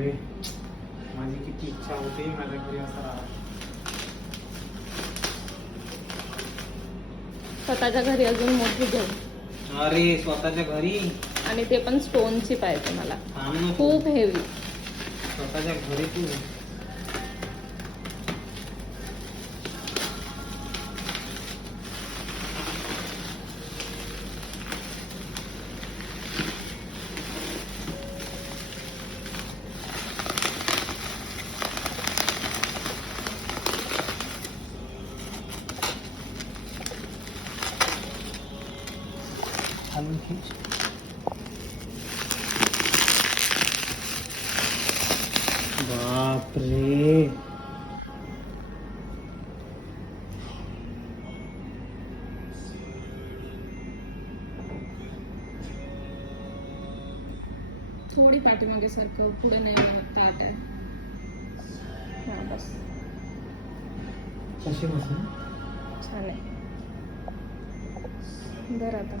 बापरे, माझी किती इच्छा होती माझ्या घरी असं राहा. स्वतःच्या घरी अजून मोठी घेऊ. अरे स्वतःच्या घरी, आणि ते पण स्टोनची पाहिजे मला, थांब ना तू. खूप हेवी. स्वतःच्या घरी तू खालून खींच. बापरे, थोडी पाठीमागे सारखं, पुढे नाही ताट आहे. हा बस, कशी बसून छान आहे. बरं आता